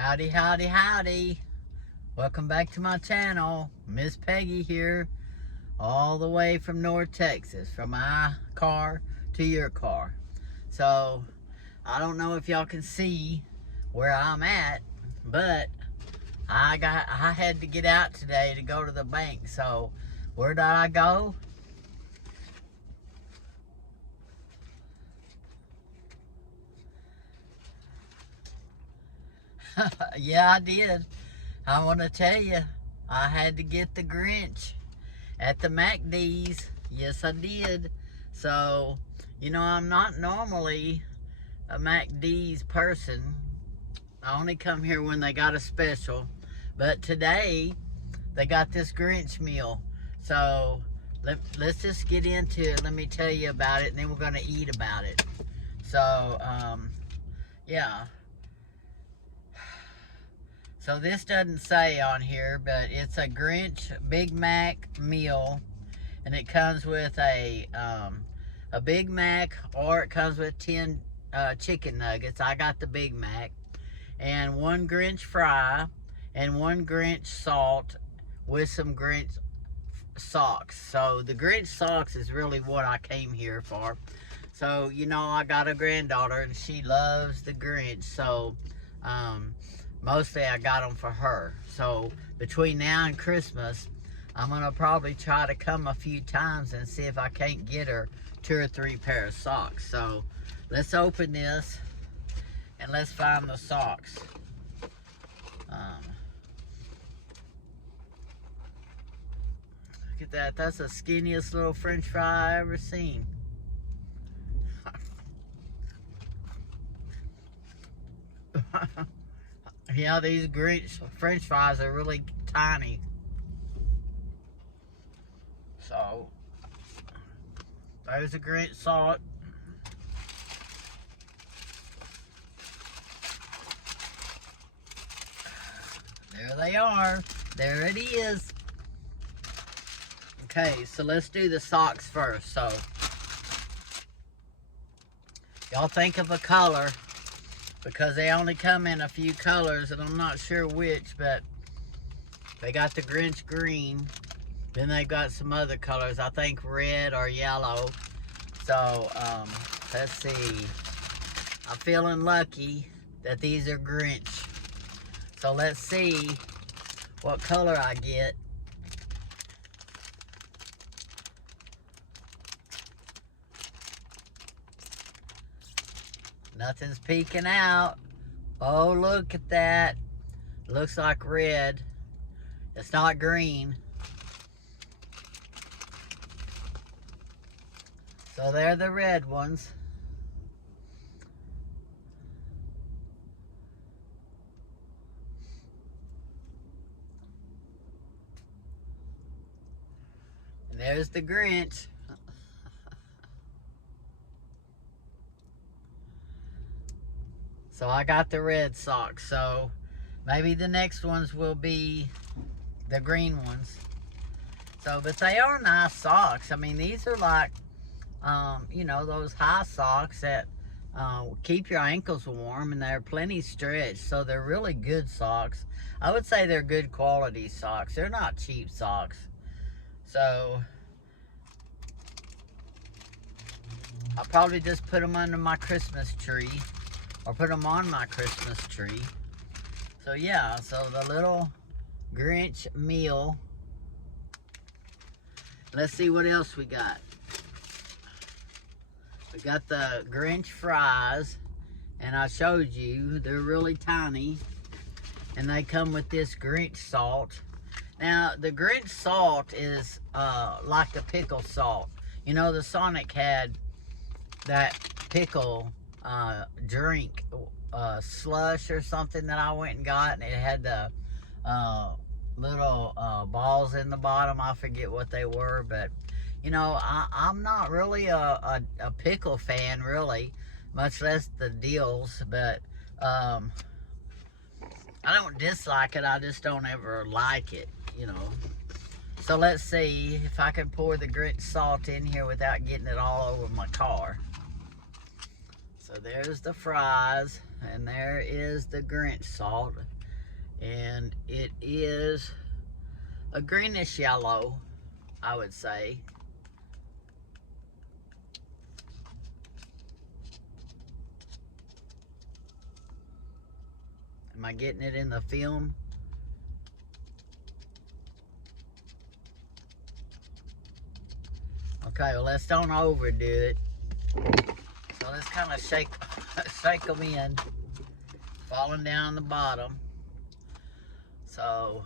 Howdy, howdy, howdy. Welcome back to my channel. Miss Peggy here, all the way from North Texas, from my car to your car. So, I don't know if y'all can see where I'm at, but I had to get out today to go to the bank. So, where did I go? Yeah, I did. I want to tell you, I had to get the Grinch at the McD's. Yes, I did. So, I'm not normally a McD's person. I only come here when they got a special. But today, they got this Grinch meal. So, let's just get into it. Let me tell you about it, and then we're going to eat about it. So, yeah. So this doesn't say on here, but it's a Grinch Big Mac meal, and it comes with a Big Mac, or it comes with 10 chicken nuggets. I got the Big Mac, and one Grinch fry, and one Grinch salt with some Grinch socks. So the Grinch socks is really what I came here for. So, I got a granddaughter, and she loves the Grinch, so, mostly I got them for her. So between now and Christmas, I'm going to probably try to come a few times and see if I can't get her 2 or 3 pair of socks. So let's open this and let's find the socks. Look at that. That's the skinniest little French fry I ever seen. Yeah, these Grinch French fries are really tiny. So, there's a Grinch salt. There they are. There it is. Okay, so let's do the socks first. So, y'all think of a color, because they only come in a few colors, and I'm not sure which, but they got the Grinch green. Then they've got some other colors, I think red or yellow. So, let's see. I'm feeling lucky that these are Grinch. So let's see what color I get. Nothing's peeking out. Oh, look at that. Looks like red. It's not green. So they're the red ones. And there's the Grinch. So I got the red socks, so maybe the next ones will be the green ones. So, but they are nice socks. I mean, these are like, those high socks that keep your ankles warm, and they're plenty stretched, so they're really good socks. I would say they're good quality socks. They're not cheap socks. So, I'll probably just put them under my Christmas tree, or put them on my Christmas tree. So yeah, so the little Grinch meal. Let's see what else we got. We got the Grinch fries, and I showed you, they're really tiny, and they come with this Grinch salt. Now, the Grinch salt is like the pickle salt. The Sonic had that pickle drink, slush or something that I went and got, and it had the little balls in the bottom. I forget what they were, but I'm not really a pickle fan, really, much less the deals, but I don't dislike it. I just don't ever like it. So let's see if I can pour the Grinch salt in here without getting it all over my car. So there's the fries, and there is the Grinch salt, and it is a greenish yellow, I would say. Am I getting it in the film? Okay, well, let's don't overdo it. So let's kind of shake them in, falling down the bottom. So,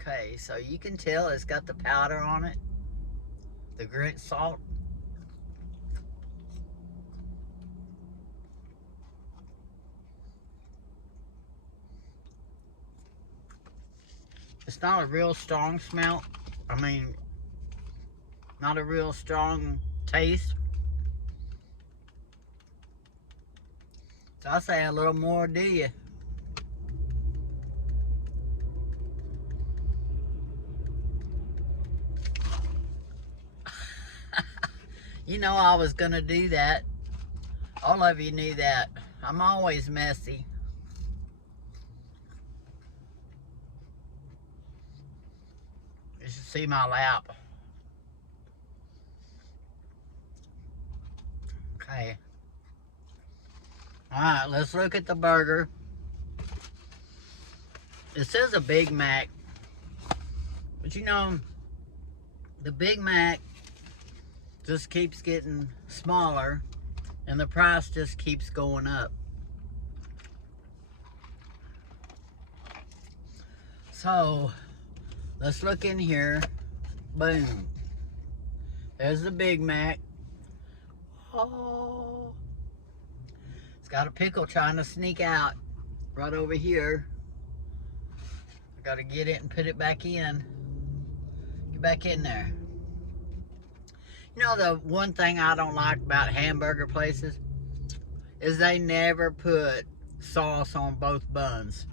okay, so you can tell it's got the powder on it, the Grinch salt. It's not a real strong smell. I mean, not a real strong taste. So I say a little more, do you? You know I was gonna do that. All of you knew that. I'm always messy. You should see my lap. Okay. Alright, let's look at the burger. It says a Big Mac. But you know, the Big Mac just keeps getting smaller and the price just keeps going up. So, let's look in here. Boom. There's the Big Mac. Oh. It's got a pickle trying to sneak out right over here. I gotta get it and put it back in. Get back in there. You know, the one thing I don't like about hamburger places is they never put sauce on both buns.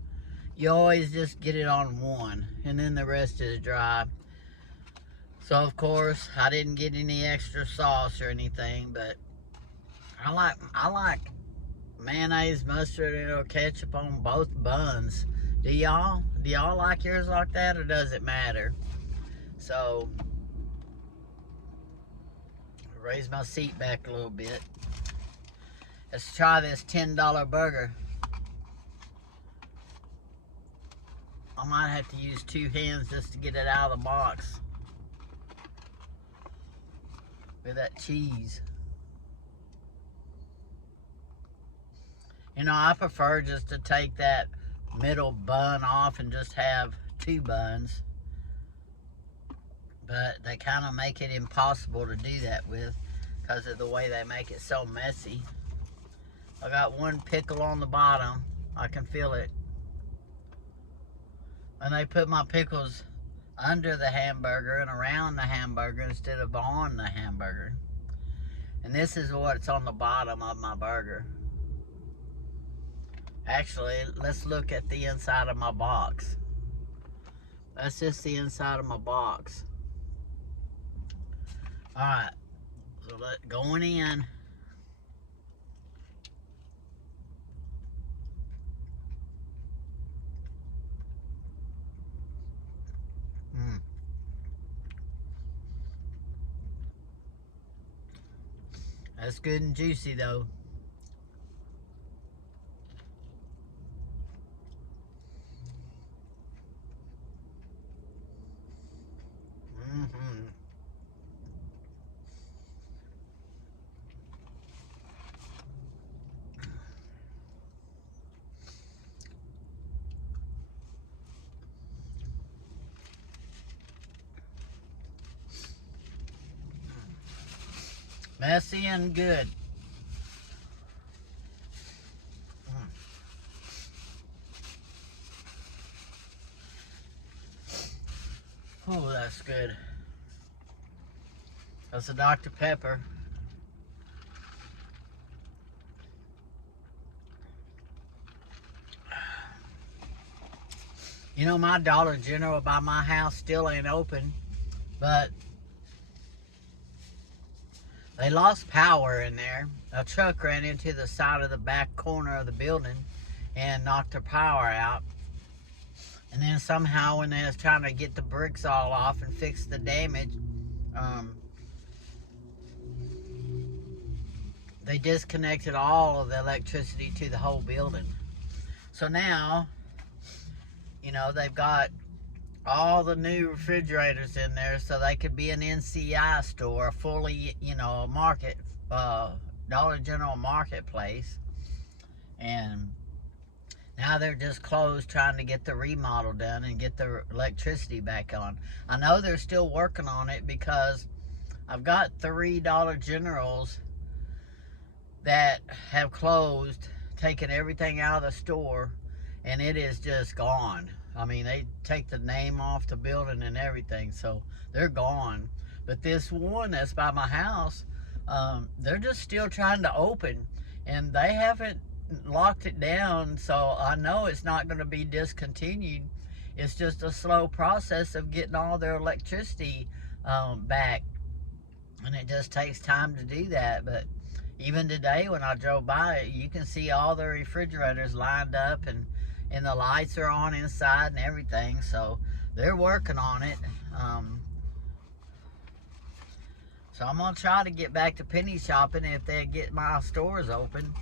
You always just get it on one, and then the rest is dry. So of course I didn't get any extra sauce or anything, but I like mayonnaise, mustard, or ketchup on both buns. Do y'all like yours like that, or does it matter? So raise my seat back a little bit. Let's try this $10 burger. I might have to use 2 hands just to get it out of the box with that cheese. You know, I prefer just to take that middle bun off and just have 2 buns. But they kind of make it impossible to do that with because of the way they make it so messy. I got 1 pickle on the bottom. I can feel it. And they put my pickles under the hamburger and around the hamburger instead of on the hamburger. And this is what's on the bottom of my burger. Actually, let's look at the inside of my box. That's just the inside of my box. Alright, so going in. That's good and juicy though. Messy and good. Oh, that's good. That's a Dr. Pepper. You know, my Dollar General by my house still ain't open, but They lost power in there. A truck ran into the side of the back corner of the building and knocked the power out. And then somehow when they was trying to get the bricks all off and fix the damage, they disconnected all of the electricity to the whole building. So now, you know, they've got all the new refrigerators in there so they could be an NCI store, a fully, you know, market, Dollar General marketplace. And now they're just closed trying to get the remodel done and get the electricity back on. I know they're still working on it because I've got 3 Dollar Generals that have closed, taken everything out of the store, and it is just gone. I mean, they take the name off the building and everything, so they're gone. But this one that's by my house, they're just still trying to open, and they haven't locked it down, so I know it's not going to be discontinued. It's just a slow process of getting all their electricity back, and it just takes time to do that. But even today when I drove by it, you can see all the refrigerators lined up, and the lights are on inside and everything, so they're working on it. So I'm gonna try to get back to penny shopping if they get my stores open.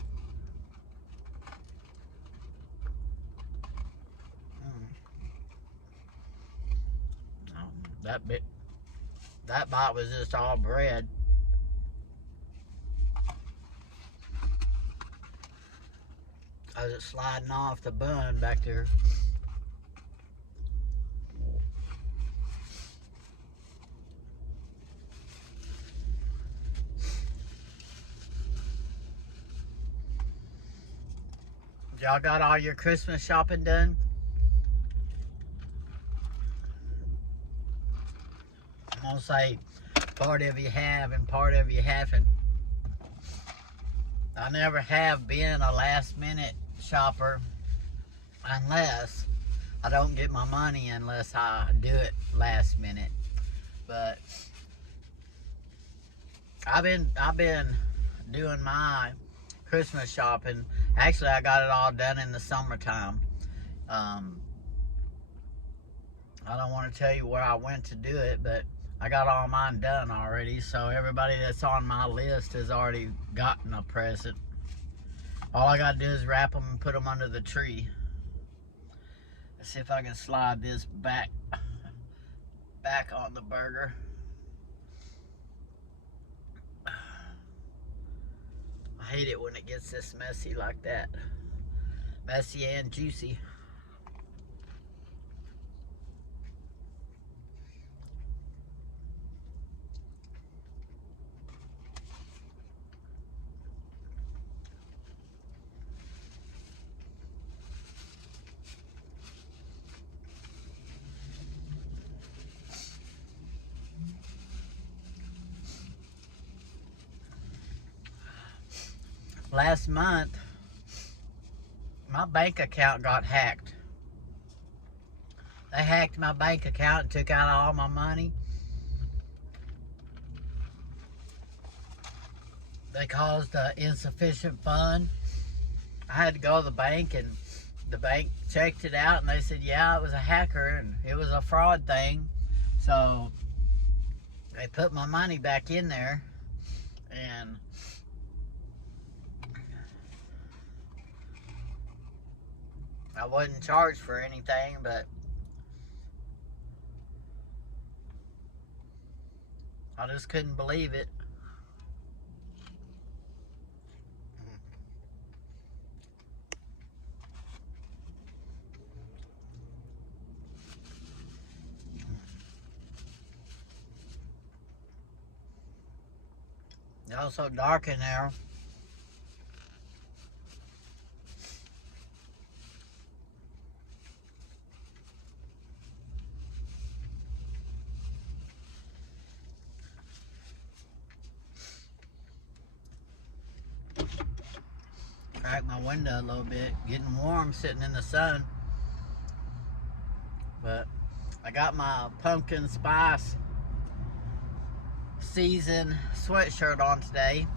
That bite was just all bread. I was just sliding off the bun back there. Y'all got all your Christmas shopping done? I'm gonna say part of you have and part of you haven't. I never have been a last minute shopper unless I don't get my money, unless I do it last minute. But I've been doing my Christmas shopping. Actually, I got it all done in the summertime. I don't want to tell you where I went to do it, but I got all mine done already, so everybody that's on my list has already gotten a present. All I gotta do is wrap them and put them under the tree. Let's see if I can slide this back on the burger. I hate it when it gets this messy like that. Messy and juicy. Last month, my bank account got hacked. They hacked my bank account and took out all my money. They caused insufficient fund. I had to go to the bank, and the bank checked it out, and they said, yeah, it was a hacker and it was a fraud thing. So they put my money back in there, and I wasn't charged for anything, but I just couldn't believe it. It was so dark in there. Crack my window a little bit, getting warm sitting in the sun. But I got my pumpkin spice season sweatshirt on today.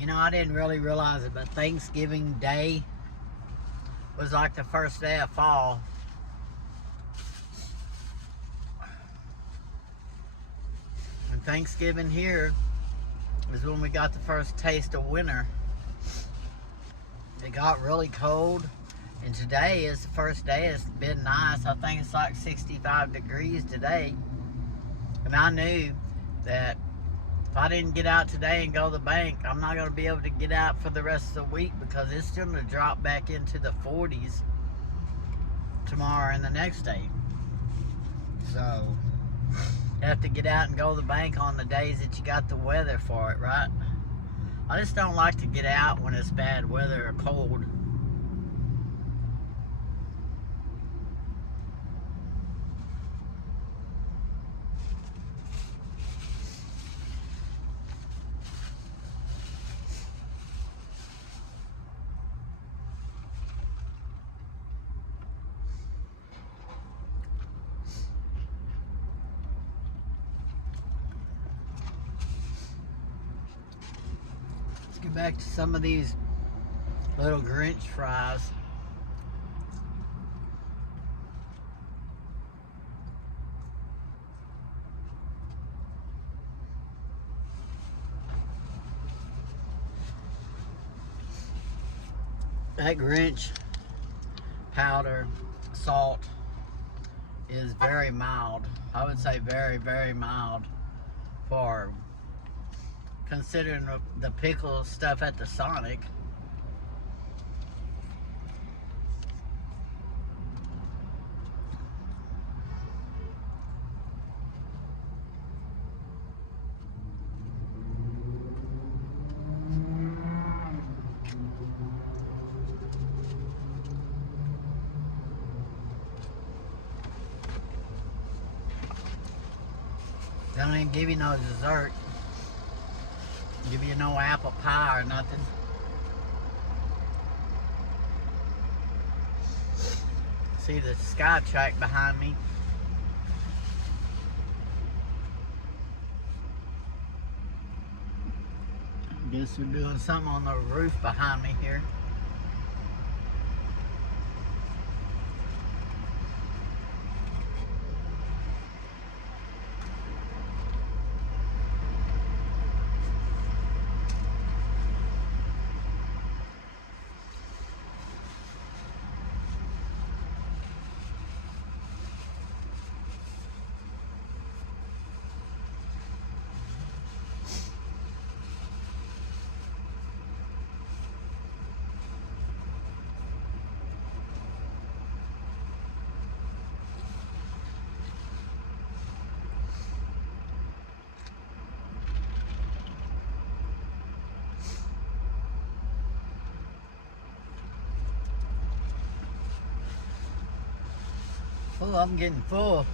You know, I didn't really realize it, but Thanksgiving Day was like the first day of fall. And Thanksgiving here is when we got the first taste of winter. It got really cold, and today is the first day. It's been nice. I think it's like 65 degrees today. And I knew that if I didn't get out today and go to the bank, I'm not going to be able to get out for the rest of the week because it's still going to drop back into the 40s tomorrow and the next day. So, you have to get out and go to the bank on the days that you got the weather for it, right? I just don't like to get out when it's bad weather or cold. Let's get back to some of these little Grinch fries. That Grinch powder, salt, is very mild. I would say very, very mild for considering the pickle stuff at the Sonic. They don't even give you no dessert. Give you no apple pie or nothing. See the sky track behind me. Guess they're doing something on the roof behind me here. Oh, I'm getting full.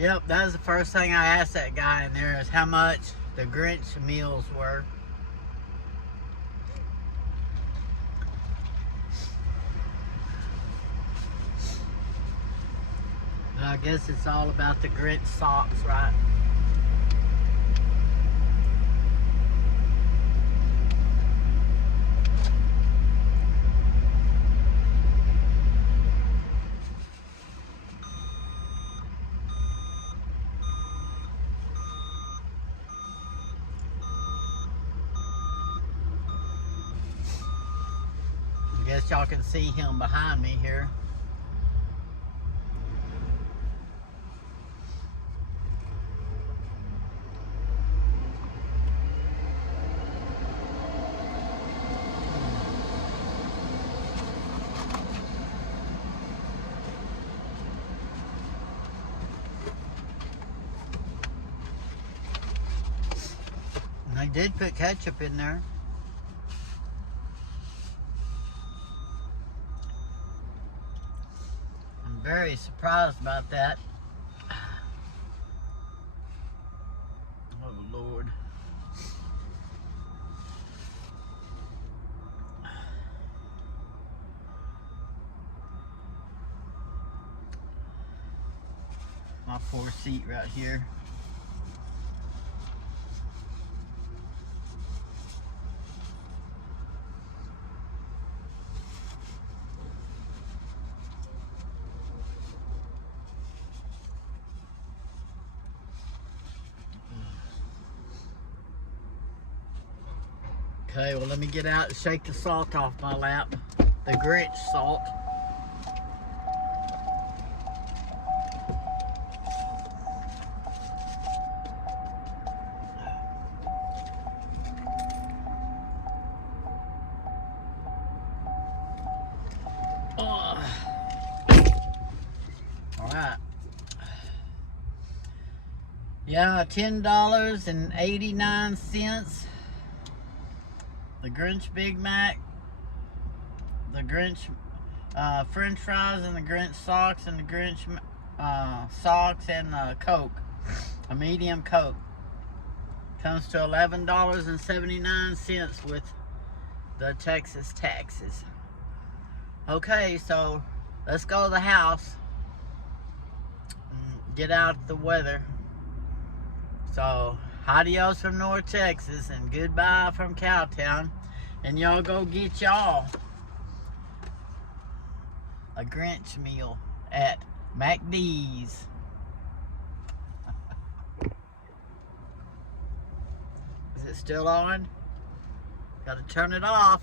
Yep, that was the first thing I asked that guy in there, is how much the Grinch meals were. But I guess it's all about the Grinch socks, right? Guess y'all can see him behind me here. I did put ketchup in there. I'm very surprised about that. Oh, Lord. My poor seat right here. Okay, well, let me get out and shake the salt off my lap. The Grinch salt. All right. Yeah, $10.89. The Grinch Big Mac, the Grinch French fries, and the Grinch socks, and the Grinch socks, and Coke, a medium Coke. Comes to $11.79 with the Texas taxes. Okay, so let's go to the house and get out of the weather. So, adios from North Texas and goodbye from Cowtown. And y'all go get y'all a Grinch meal at McD's. Is it still on? Gotta turn it off.